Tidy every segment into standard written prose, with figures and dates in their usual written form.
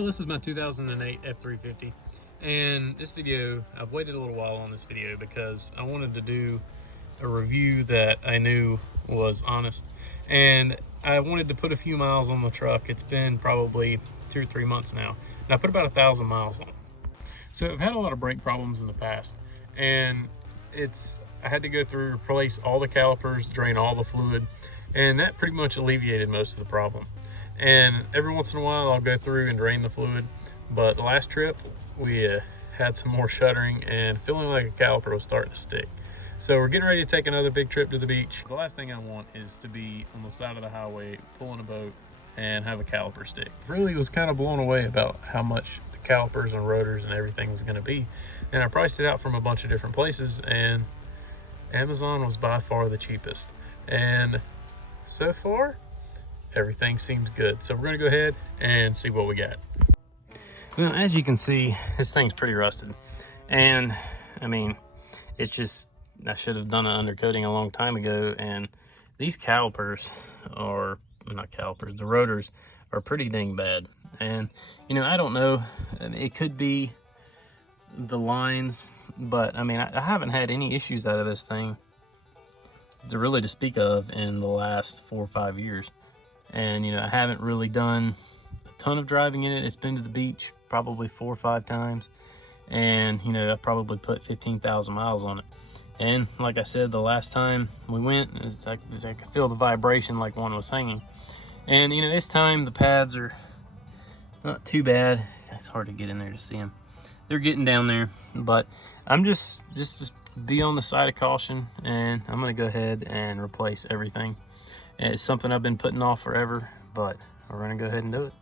Well, this is my 2008 F-350, and this video, I've waited a little while on this video because I wanted to do a review that I knew was honest, and I wanted to put a few miles on the truck. It's been probably 2 or 3 months now, and I put about 1,000 miles on it. So I've had a lot of brake problems in the past, and I had to go through, replace all the calipers, drain all the fluid, and that pretty much alleviated most of the problem. And every once in a while I'll go through and drain the fluid, but the last trip we had some more shuddering and feeling like a caliper was starting to stick. So we're getting ready to take another big trip to the beach. The last thing I want is to be on the side of the highway pulling a boat and have a caliper stick. Really was kind of blown away about how much the calipers and rotors and everything was going to be, and I priced it out from a bunch of different places, and Amazon was by far the cheapest. And so far everything seems good, so we're going to go ahead and see what we got. Well, as you can see, this thing's pretty rusted, and I mean, it's just, I should have done an undercoating a long time ago. And these calipers are not calipers, the rotors are pretty dang bad. And you know, I don't know, it could be the lines, but I mean, I haven't had any issues out of this thing to speak of in the last 4 or 5 years. And you know, I haven't really done a ton of driving in it. It's been to the beach probably 4 or 5 times, and you know, I probably put 15,000 miles on it. And like I said, the last time we went, I could feel the vibration like one was hanging. And you know, this time the pads are not too bad. It's hard to get in there to see them. They're getting down there, but I'm just to be on the side of caution, and I'm gonna go ahead and replace everything. It's something I've been putting off forever, but we're gonna go ahead and do it.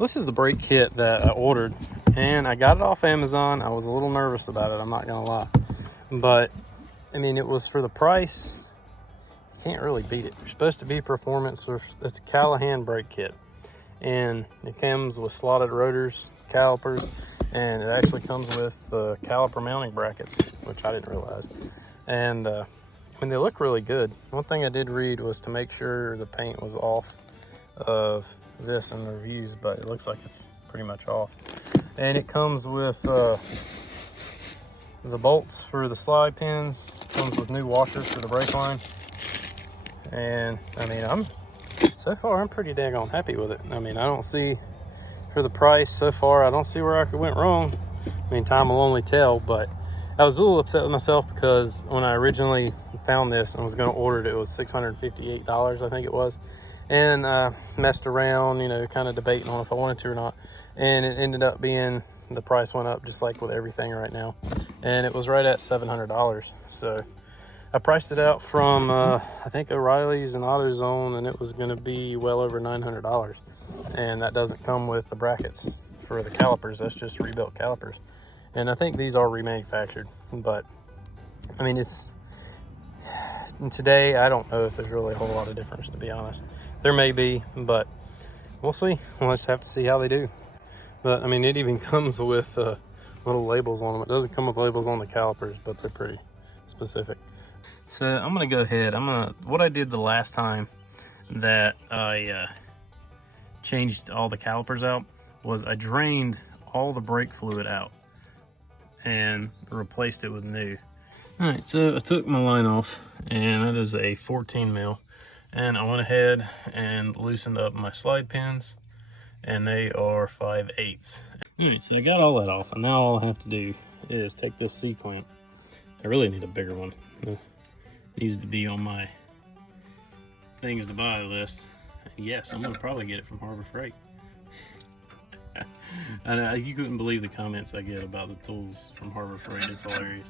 This is the brake kit that I ordered, and I got it off Amazon. I was a little nervous about it, I'm not gonna lie. But, I mean, it was for the price, you can't really beat it. You're supposed to be performance. It's a Callahan brake kit. And it comes with slotted rotors, calipers, and it actually comes with the caliper mounting brackets, which I didn't realize. And they look really good. One thing I did read was to make sure the paint was off of this in the reviews, but it looks like it's pretty much off. And it comes with the bolts for the slide pins, comes with new washers for the brake line. And I mean, so far I'm pretty daggone happy with it. I mean, I don't see, for the price so far, I don't see where I went wrong. I mean, time will only tell, but I was a little upset with myself because when I originally found this and was going to order it, it was $658, I think it was. And messed around, you know, kind of debating on if I wanted to or not. And it ended up being, the price went up just like with everything right now. And it was right at $700. So I priced it out from, I think O'Reilly's and AutoZone, and it was going to be well over $900. And that doesn't come with the brackets for the calipers. That's just rebuilt calipers. And I think these are remanufactured, but I mean, today, I don't know if there's really a whole lot of difference, to be honest. There may be, but we'll see. We'll just have to see how they do. But I mean, it even comes with little labels on them. It doesn't come with labels on the calipers, but they're pretty specific. So I'm gonna go ahead. What I did the last time that I changed all the calipers out was I drained all the brake fluid out and replaced it with new. All right, so I took my line off, and that is a 14 mil, and I went ahead and loosened up my slide pins, and they are 5/8. All right, so I got all that off, and now all I have to do is take this C-clamp. I really need a bigger one. It needs to be on my things to buy list. Yes, I'm gonna probably get it from Harbor Freight. And you couldn't believe the comments I get about the tools from Harbor Freight. It's hilarious.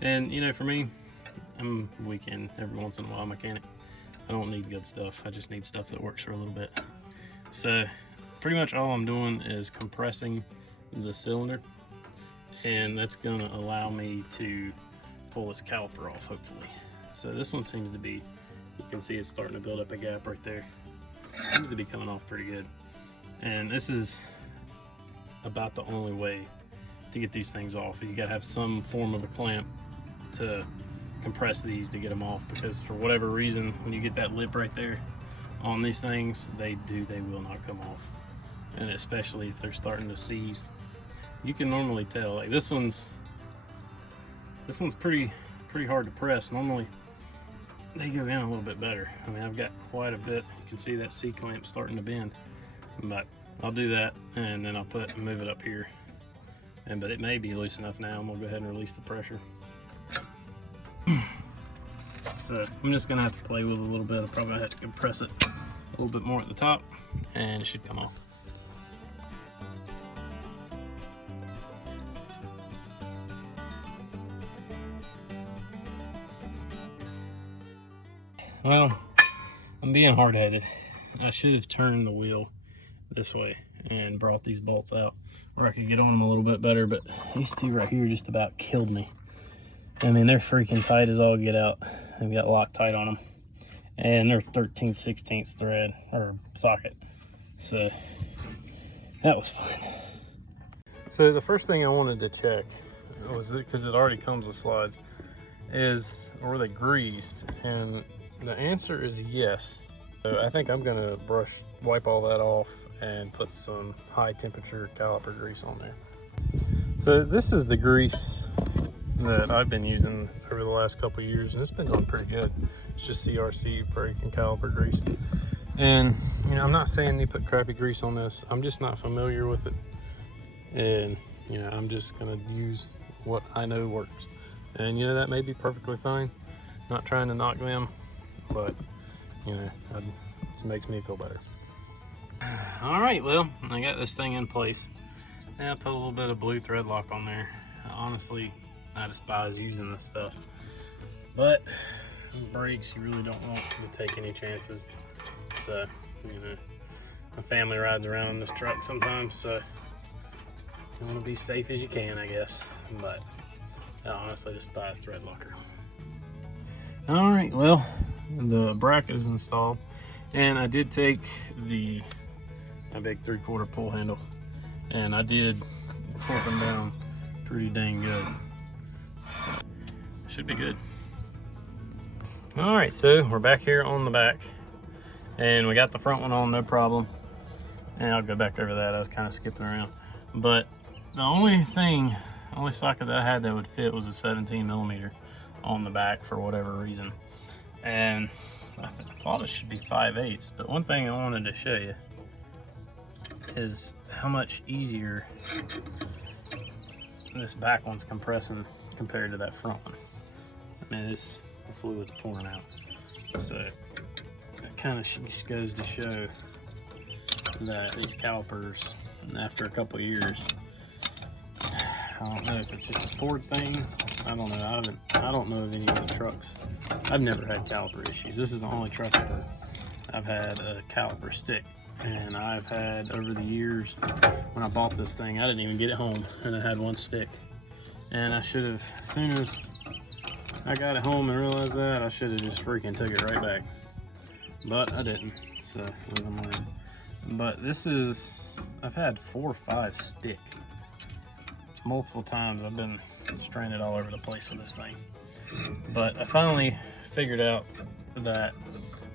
And you know, for me, I'm a weekend, every once in a while mechanic. I don't need good stuff. I just need stuff that works for a little bit. So pretty much all I'm doing is compressing the cylinder, and that's gonna allow me to pull this caliper off, hopefully. So this one seems to be, you can see it's starting to build up a gap right there. Seems to be coming off pretty good. And this is about the only way to get these things off. You gotta have some form of a clamp to compress these to get them off, because for whatever reason, when you get that lip right there on these things, they will not come off. and especially if they're starting to seize. You can normally tell. Like this one's pretty hard to press. Normally they go in a little bit better. I mean, I've got quite a bit. You can see that C-clamp starting to bend, but I'll do that and then I'll move it up here. But it may be loose enough now. I'm gonna go ahead and release the pressure. So I'm just gonna have to play with it a little bit. I'll probably have to compress it a little bit more at the top and it should come off. Well, I'm being hard-headed. I should have turned the wheel this way and brought these bolts out where I could get on them a little bit better, but these two right here just about killed me. I mean, they're freaking tight as all get out. I've got Loctite on them, and they're 13/16 thread or socket. So that was fun. So the first thing I wanted to check was, because it already comes with slides, is were they greased? And the answer is yes. So I think I'm gonna wipe all that off and put some high temperature caliper grease on there. So this is the grease that I've been using over the last couple of years, and it's been going pretty good. It's just CRC brake and caliper grease. And you know, I'm not saying you put crappy grease on this. I'm just not familiar with it. And you know, I'm just gonna use what I know works. And you know, that may be perfectly fine. Not trying to knock them, but you know, it makes me feel better. All right, well, I got this thing in place. And I put a little bit of blue thread lock on there. Honestly, I despise using this stuff, but brakes, you really don't want to take any chances. So, you know, my family rides around in this truck sometimes, so you want to be safe as you can, I guess. But I honestly despise thread locker. All right, well, the bracket is installed, and I did take my big 3/4 pull handle, and I did torque them down pretty dang good. So, should be good. All right, so we're back here on the back, and we got the front one on, no problem. And I'll go back over that. I was kind of skipping around, but the only socket that I had that would fit was a 17mm on the back for whatever reason. And I thought it should be 5/8, but one thing I wanted to show you is how much easier this back one's compressing compared to that front one. I mean, the fluid's pouring out. So it kind of just goes to show that these calipers, after a couple of years, I don't know if it's just a Ford thing. I don't know. I don't know of any other trucks. I've never had caliper issues. This is the only truck I've had a caliper stick. And I've had, over the years, when I bought this thing, I didn't even get it home, and it had one stick. And I should have, as soon as I got it home and realized that, I should have just freaking took it right back. But I didn't, so live and learn. But this is, I've had 4 or 5 stick. Multiple times I've been stranded all over the place with this thing. But I finally figured out that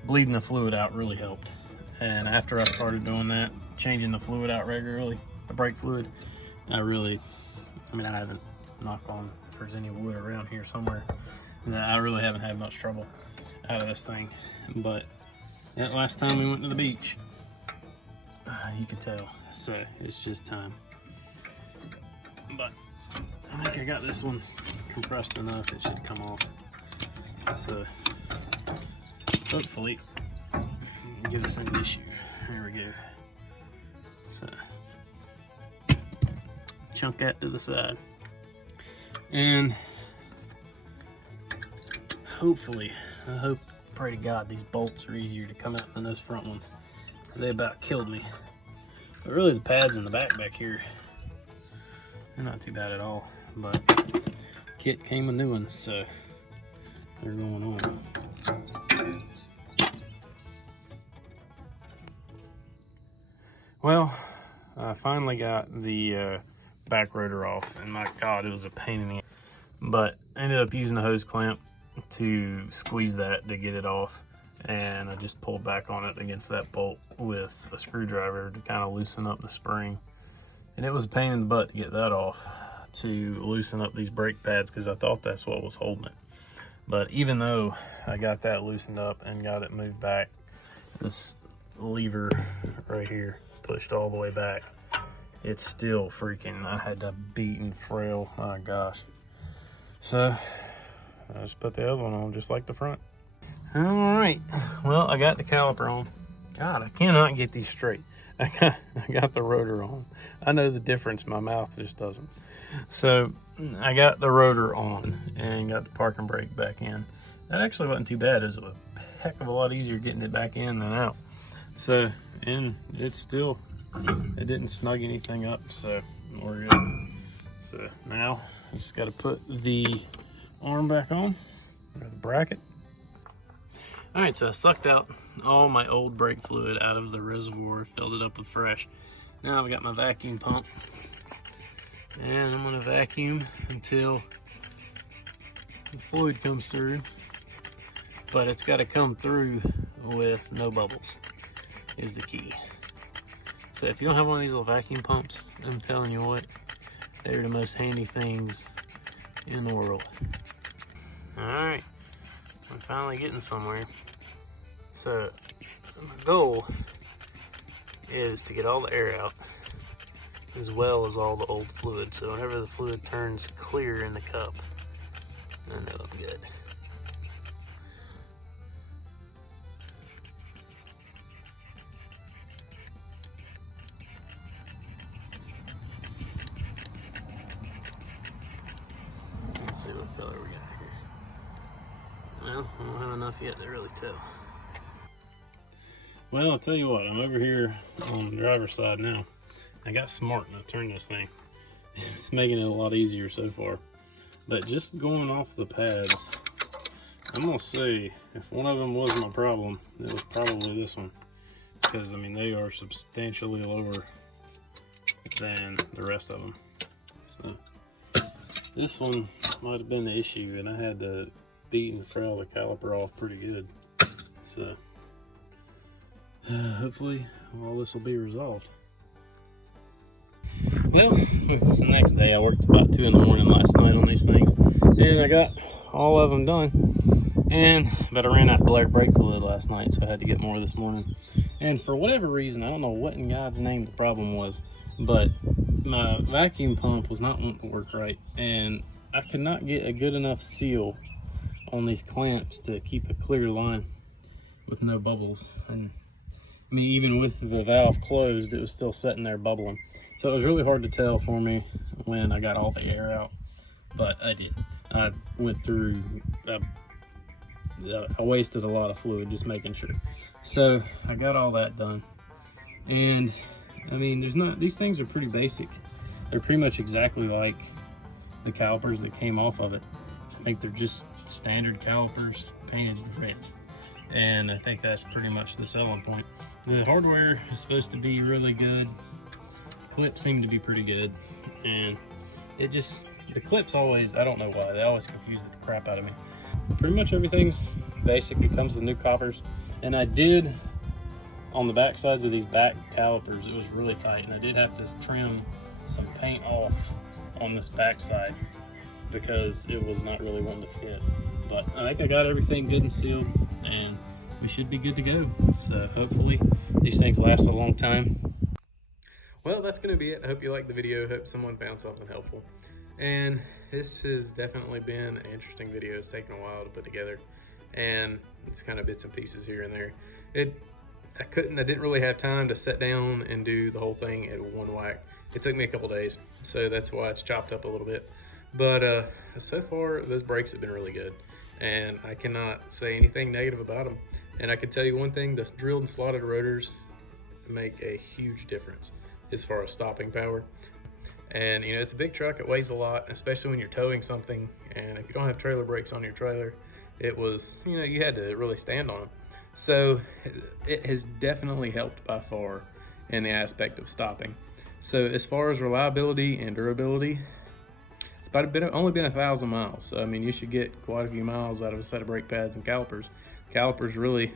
bleeding the fluid out really helped. And after I started doing that, changing the fluid out regularly, the brake fluid, I haven't, knock on, if there's any wood around here somewhere, I really haven't had much trouble out of this thing. But that last time we went to the beach, you could tell, so it's just time. But I think I got this one compressed enough, it should come off. So hopefully give us an issue. There we go. So chunk that to the side, and hopefully, pray to God, these bolts are easier to come out than those front ones, because they about killed me. But really, the pads in the back here, they're not too bad at all. But kit came with new ones, so they're going on. Well, I finally got the back rotor off, and my God, it was a pain in the ass. But I ended up using a hose clamp to squeeze that to get it off. and I just pulled back on it against that bolt with a screwdriver to kind of loosen up the spring. And it was a pain in the butt to get that off, to loosen up these brake pads, because I thought that's what was holding it. But even though I got that loosened up and got it moved back, this lever right here pushed all the way back, it's still freaking, I had to beat and frail, my gosh. So I just put the other one on just like the front. All right, well, I got the caliper on. God, I cannot get these straight. I got the rotor on. I know the difference, my mouth just doesn't. So I got the rotor on and got the parking brake back in. That actually wasn't too bad. It was a heck of a lot easier getting it back in than out. So, and it's still, it didn't snug anything up, so we're good. So now I just got to put the arm back on, or the bracket. All right, so I sucked out all my old brake fluid out of the reservoir, filled it up with fresh. Now I've got my vacuum pump, and I'm gonna vacuum until the fluid comes through, but it's gotta come through with no bubbles, is the key. So if you don't have one of these little vacuum pumps, I'm telling you what, they're the most handy things in the world. All right, I'm finally getting somewhere. So my goal is to get all the air out as well as all the old fluid. So whenever the fluid turns clear in the cup, I know I'm good. Let's see what color we got here. Well, I don't have enough yet to really tell. Well, I'll tell you what, I'm over here on the driver's side now. I got smart and I turned this thing. It's making it a lot easier so far. But just going off the pads, I'm gonna say if one of them was my problem, it was probably this one. Because I mean, they are substantially lower than the rest of them. So this one might have been the issue, and I had to beat and frail the caliper off pretty good. So hopefully all this will be resolved. Well, it's the next day. I worked about 2 in the morning last night on these things, and I got all of them done. But I ran out of brake fluid last night, so I had to get more this morning. And for whatever reason, I don't know what in God's name the problem was, but my vacuum pump was not wanting to work right, and I could not get a good enough seal on these clamps to keep a clear line with no bubbles. And I mean, even with the valve closed, it was still sitting there bubbling. So it was really hard to tell for me when I got all the air out, but I did. I went through, I wasted a lot of fluid just making sure. So I got all that done. And I mean, these things are pretty basic. They're pretty much exactly like the calipers that came off of it. I think they're just standard calipers painted red. And I think that's pretty much the selling point. The hardware is supposed to be really good. Clips seem to be pretty good. And the clips always, I don't know why, they always confuse the crap out of me. Pretty much everything's basic. It comes with new coppers. And I did, on the back sides of these back calipers, it was really tight. And I did have to trim some paint off on this back side because it was not really wanting to fit. But I think I got everything good and sealed, and we should be good to go. So hopefully these things last a long time. Well, that's going to be it. I hope you liked the video. Hope someone found something helpful. And this has definitely been an interesting video. It's taken a while to put together, and it's kind of bits and pieces here and there. I didn't really have time to sit down and do the whole thing at one whack. It took me a couple days, so that's why it's chopped up a little bit. But so far, those brakes have been really good, and I cannot say anything negative about them. And I can tell you one thing, the drilled and slotted rotors make a huge difference as far as stopping power. And you know, it's a big truck, it weighs a lot, especially when you're towing something, and if you don't have trailer brakes on your trailer, it was, you know, you had to really stand on them. So it has definitely helped by far in the aspect of stopping. So as far as reliability and durability, it's only been 1,000 miles. So I mean, you should get quite a few miles out of a set of brake pads and calipers. calipers really,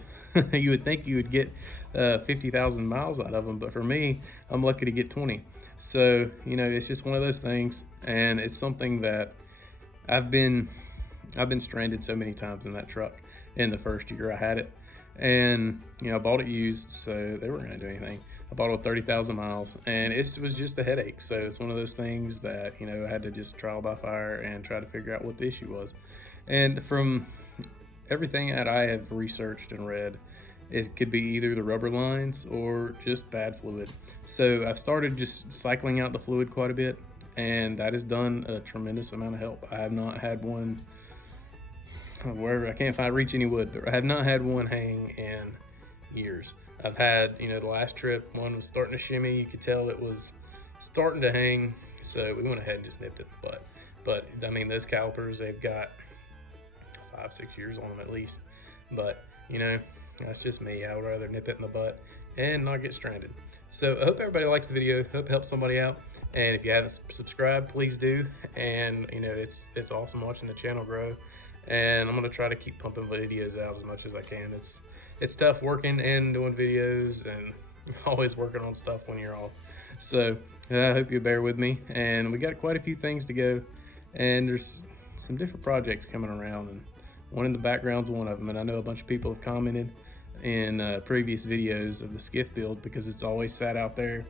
you would think you would get 50,000 miles out of them, but for me, I'm lucky to get 20. So, you know, it's just one of those things, and it's something that I've been stranded so many times in that truck in the first year I had it. And, you know, I bought it used, so they weren't gonna do anything. I bought it with 30,000 miles, and it was just a headache. So it's one of those things that, you know, I had to just trial by fire and try to figure out what the issue was. And from everything that I have researched and read, it could be either the rubber lines or just bad fluid. So I've started just cycling out the fluid quite a bit, and that has done a tremendous amount of help. I have not had one, wherever I can't reach any wood, but I have not had one hang in years. I've had, you know, the last trip, one was starting to shimmy. You could tell it was starting to hang, so we went ahead and just nipped it in the butt. But I mean, those calipers, they've got 5-6 years on them at least. But, you know, that's just me. I would rather nip it in the butt and not get stranded. So I hope everybody likes the video. Hope it helps somebody out. And if you haven't subscribed, please do. And, you know, it's awesome watching the channel grow. And I'm gonna try to keep pumping videos out as much as I can. It's tough working and doing videos and always working on stuff when you're off. So I hope you bear with me. And we got quite a few things to go. And there's some different projects coming around, and one in the background's one of them. And I know a bunch of people have commented in previous videos of the skiff build because it's always sat out there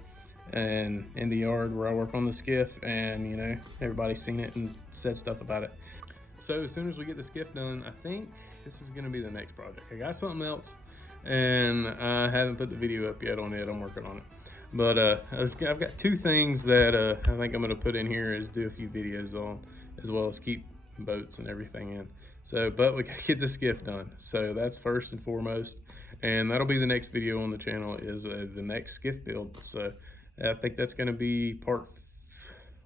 and in the yard where I work on the skiff, and you know, everybody's seen it and said stuff about it. So as soon as we get the skiff done, I think this is gonna be the next project. I got something else, and I haven't put the video up yet on it. I'm working on it. But I've got two things that I think I'm gonna put in here is do a few videos on, as well as keep boats and everything in. So, but we gotta get the skiff done. So that's first and foremost. And that'll be the next video on the channel is the next skiff build. So I think that's gonna be part,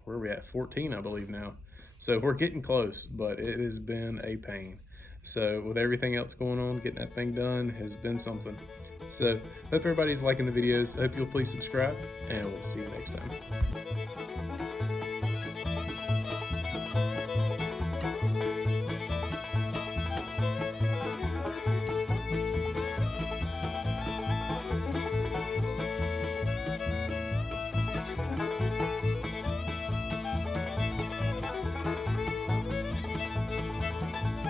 where are we at? 14, I believe now. So we're getting close, but it has been a pain. So with everything else going on, getting that thing done has been something. So hope everybody's liking the videos. I hope you'll please subscribe, and we'll see you next time.